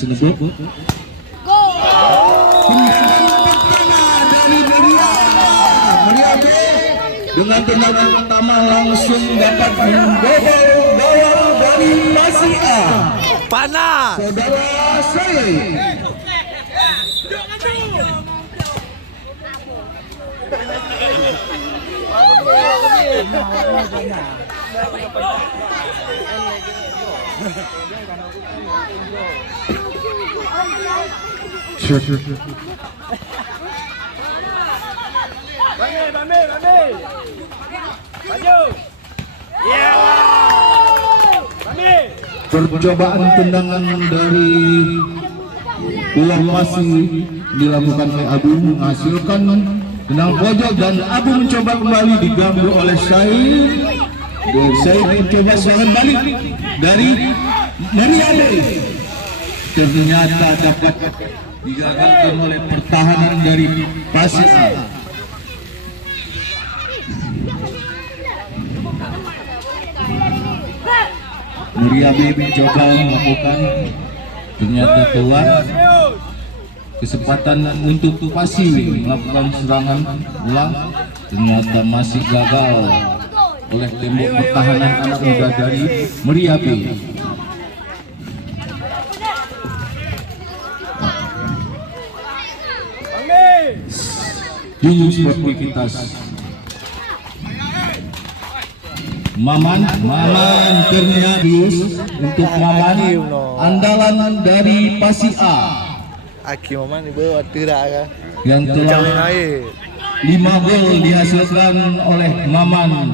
Senebuk. Dari Muria B dengan tendangan pertama langsung dapat membobol gawang dari Masih A. Panas. Saudara Said. Percobaan tendangan dari ulang masih dilakukan oleh Abu menghasilkan tendangan pojok dan Abu mencoba kembali diganggu oleh Said. Dan Said mencoba serangan balik dari Mariade. Ternyata dapat digagalkan oleh pertahanan dari Pasir A. Muria B mencoba melakukan, ternyata keluar. Kesempatan untuk Pasi melakukan serangan ulang, ternyata masih gagal oleh tembok pertahanan anak muda dari Muria B. Junjung sportivitas. Maman ternyata untuk Maman, andalan dari Pasi A. Aki Maman ni bawa tirak kan. Yang telah 5 gol dihasilkan oleh Maman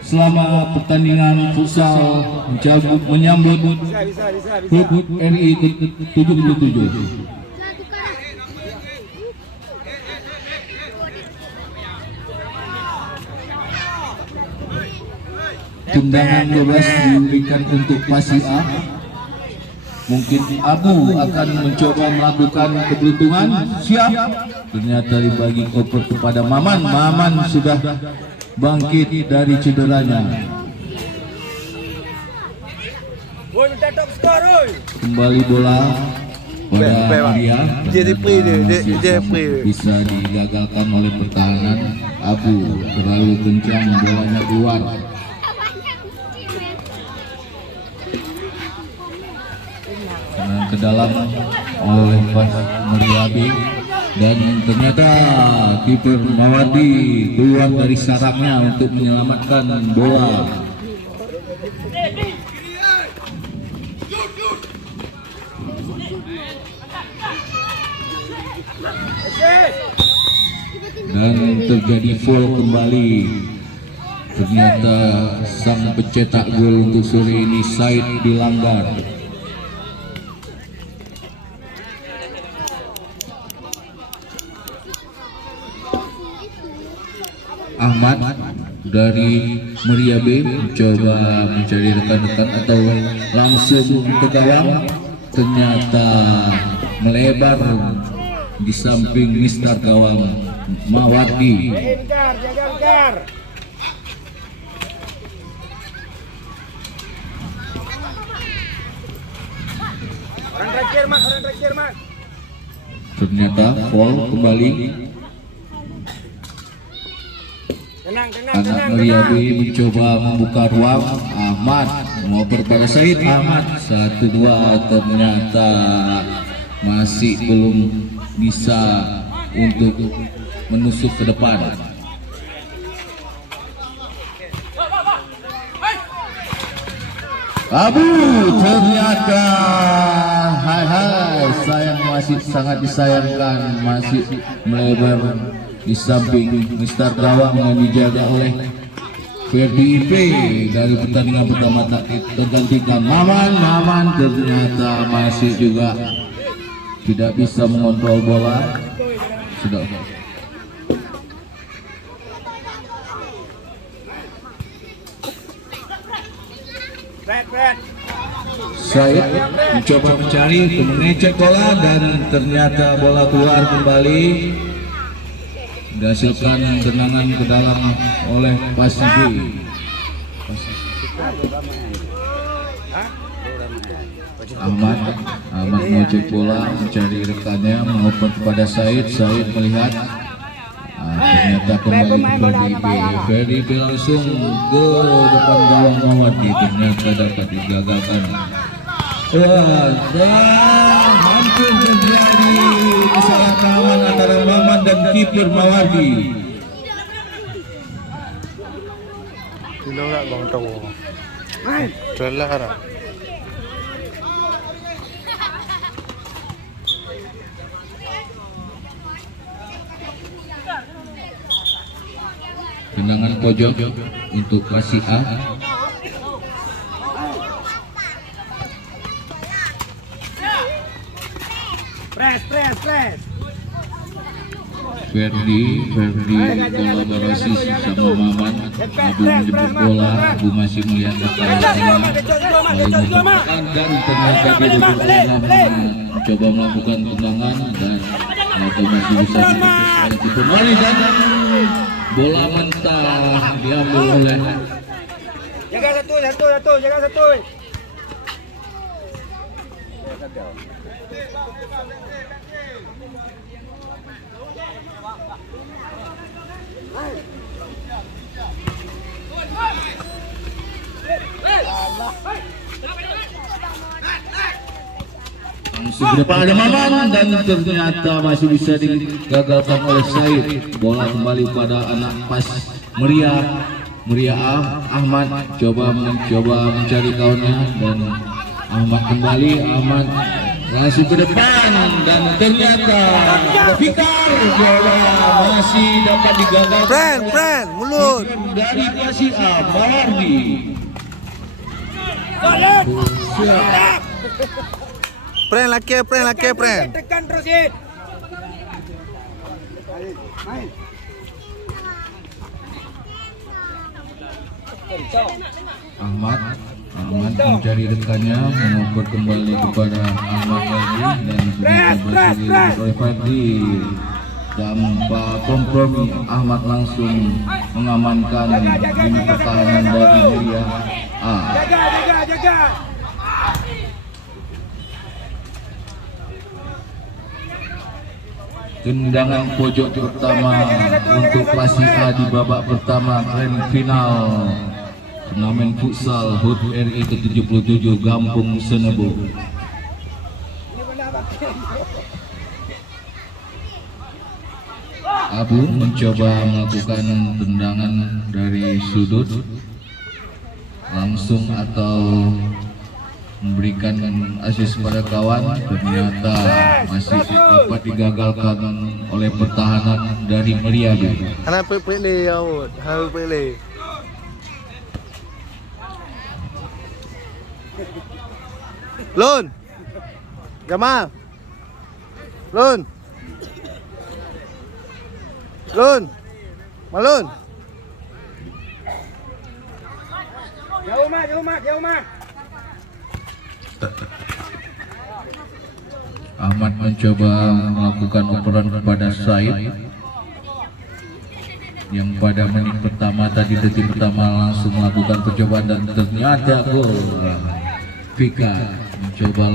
selama pertandingan futsal menyambut HUT RI ke-77. Tendangan bebas diberikan untuk Pasi A. Mungkin Abu akan mencoba melakukan keberuntungan. Siap. Ternyata dibagi koper kepada Maman. Maman sudah bangkit dari cederanya. Kembali bola pada dia. Bisa digagalkan oleh pertahanan. Abu terlalu kencang, bolanya keluar. Ke dalam oleh Pas Meriabi, dan ternyata kiper Mawadi keluar dari sarangnya untuk menyelamatkan bola. Dan terjadi foul kembali. Ternyata sang pencetak gol untuk sore ini Said dilanggar. Ahmad dari Muria B mencoba mencari rekan-rekan atau langsung ke gawang, ternyata melebar di samping Mister gawang Mawardi. Orang terakhir mas. Ternyata foul kembali. Anak Muria B mencoba membuka ruang. Ahmad ngoper pada Said. Ahmad 1-2, ternyata masih belum bisa untuk menusuk ke depan. Abu ternyata sayang, masih sangat disayangkan, masih melebar di samping Mister gawang yang dijaga oleh Ferdi IP. Dari pertandingan pertama tergantikan Maman ternyata masih juga tidak bisa mengontrol bola. Sudah Said mencoba mencari, mengecek bola, dan ternyata bola keluar kembali. Dihasilkan tendangan ke dalam oleh Pasifi. Ahmad mengecek bola, mencari rekannya, mengoper kepada Said melihat. Ternyata kembali ke Ferdi IP langsung ke depan gawang Mawardi, ternyata dapat digagalkan. Dan hampir terjadi kesalahpahaman antara Maman dan kiper Mawardi. Sila nak bang tahu. Telah lah. Tendangan pojok untuk Pasi A. Press. Ferdi kolaborasi sama Maman. Abu menjemput bola, Abu masih melihat rekannya, dan ternyata dia mencoba melakukan tendangan dan masih bisa kembali dan bola mentah diambil oleh Jaga satu. langsung ke depan ada Maman dan ternyata masih bisa digagalkan oleh Said. Bola kembali pada anak pas Meriah Ahmad mencoba mencari kawannya dan Ahmad kembali. Ahmad langsung ke depan dan ternyata Fikar bola masih dapat digagalkan. Friend, mulut. Dari Pasi A, Mawardi. Friend laki. Tekan terus Id. Main. Ahmad mencari rekannya, mengoper kembali kepada Ahmad lagi dan berhasil direbut oleh Fadli. Tanpa kompromi, Ahmad langsung mengamankan lini pertahanan dari Meria A. Jaga. Tendangan pojok pertama untuk Pasi A di babak pertama grand final turnamen futsal HUT RI ke-77 Gampung Senebo. Abu mencoba melakukan tendangan dari sudut langsung atau memberikan asis pada kawan, ternyata masih dapat digagalkan oleh pertahanan dari Meriabi. Anak pilih awut, hal pilih. Lun, Jamal, Lun, Malun. Jauh mak. Ahmad mencoba melakukan operan kepada Said yang pada menit pertama detik pertama langsung melakukan percobaan dan ternyata gol. Vika mencoba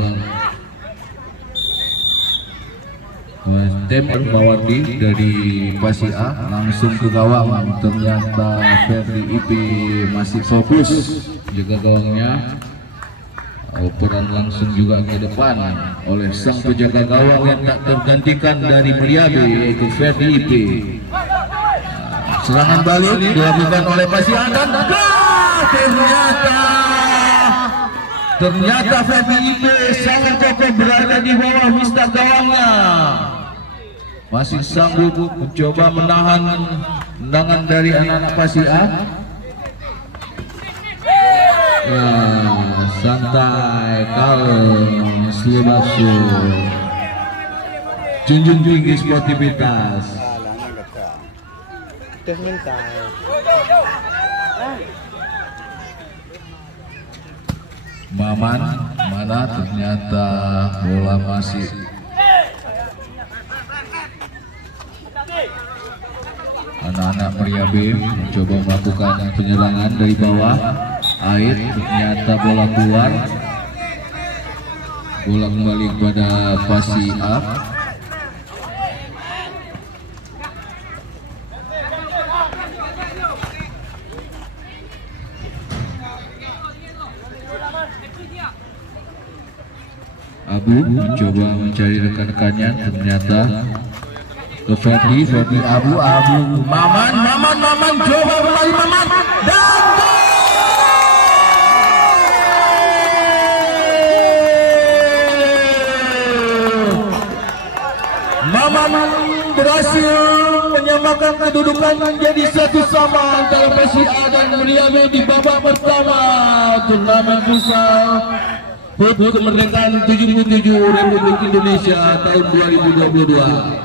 tembak Mawardi dari Pasi A langsung ke gawang, ternyata Ferdi IP masih fokus jaga gawangnya. Operan langsung juga ke depan oleh sang penjaga gawang yang tak tergantikan dari Meriabi, yaitu Ferdi IP. Serangan balik dilakukan oleh Pasi A dan ternyata Ferdi IP sangat kokoh berada di bawah mistar gawangnya, masih sanggup mencoba menahan tendangan dari anak-anak Pasi A. Santai, kalem, slow motion, junjung tinggi sportivitas. Tes mental. Maman mana ternyata bola masih anak-anak Meriabi mencoba melakukan penyerangan dari bawah. Air ternyata bola keluar. Bola kembali kepada Pasi A. Abu mencoba mencari rekan-rekannya, ternyata ke Ferdi Abu Maman coba kembali Maman dan Maman berhasil menyamakan kedudukan menjadi 1-1 antara PSIA dan Meriame di babak pertama turnamen futsal HUT Kemerdekaan 77 Republik Indonesia tahun 2022.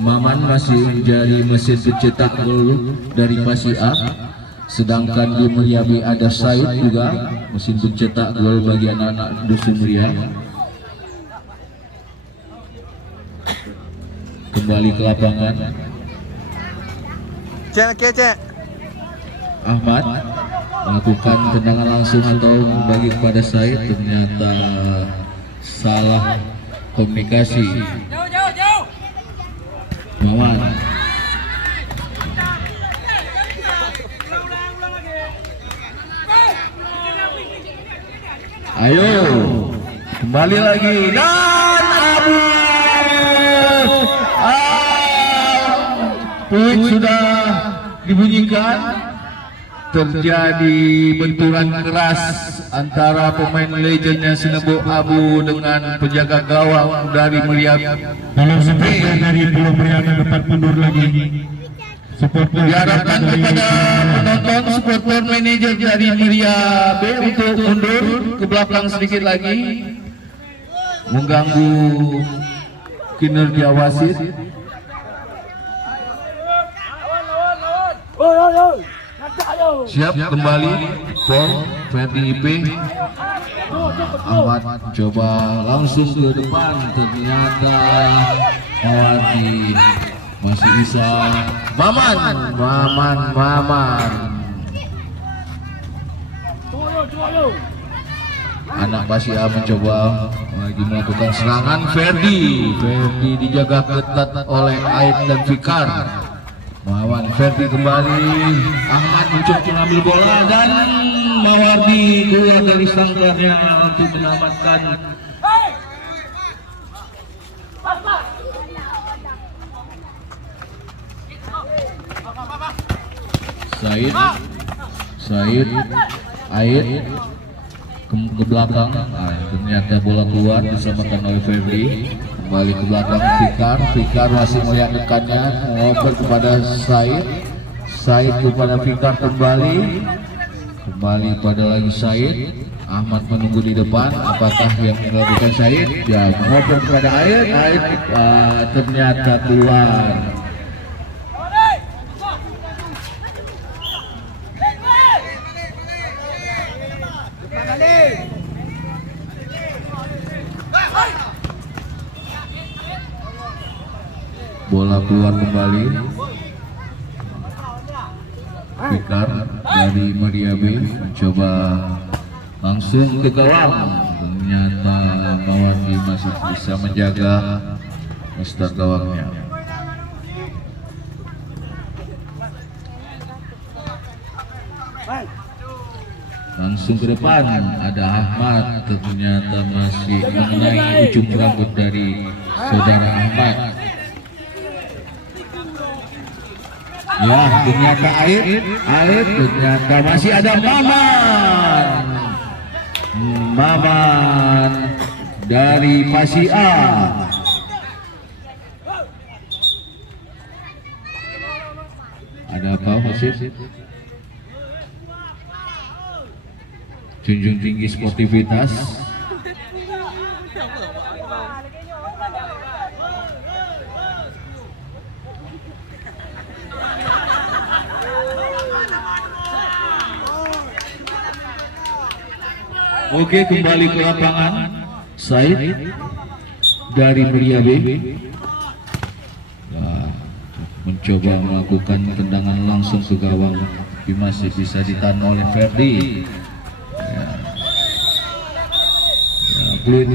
Maman masih menjadi mesin pencetak gol dari PSIA, sedangkan di Meriame ada Said juga mesin pencetak gol bagi anak-anak Dusun Muria. Kembali ke lapangan. Cek. Ahmad melakukan tendangan langsung atau bagi kepada Said, ternyata salah komunikasi. Maman ayo kembali lagi dan Abu Puik sudah dibunyikan. Terjadi benturan keras antara pemain legendnya Sinebo Abu dengan penjaga gawang dari Meriam. Kalau supporter dari Pulau Meriame dapat mundur lagi. Supporter Diharapkan kepada penonton supporter manajer dari Meriam B untuk mundur ke belakang sedikit lagi, mengganggu kinerja wasit. Siap kembali for Ferdi IP. Ahmad coba langsung ke depan, ternyata Mawati masih bisa. Maman anak Basia mencoba lagi melakukan serangan. Ferdi dijaga ketat oleh Aib dan Fikar. Melawan Ferdi kembali. Ahmad mencoba mengambil bola dan Mawardi keluar dari sangkarnya untuk menyelamatkan. Said Aid ke belakang. Ternyata bola keluar disamakan oleh Ferdi. Kembali ke belakang Fikar masih melihat rekannya, mengoper kepada Said kepada Fikar kembali pada lagi Said. Ahmad menunggu di depan, apakah yang melakukan Said? Ya, mengoper kepada Aid ternyata keluar. Bola keluar kembali. Fikar dari Maria B mencoba langsung ke gawang. Ternyata Mawati masih bisa menjaga Mister gawangnya. Langsung ke depan ada Ahmad, ternyata masih mengenai ujung rambut dari saudara Ahmad. Ya, ternyata Aid ternyata masih ada Maman dari Pasia. Ada apa wasit? Junjung tinggi sportivitas. Oke, kembali ke lapangan. Said dari Meriam B. mencoba melakukan tendangan langsung ke gawang, tapi masih bisa ditahan oleh Ferdi. Ya, peluit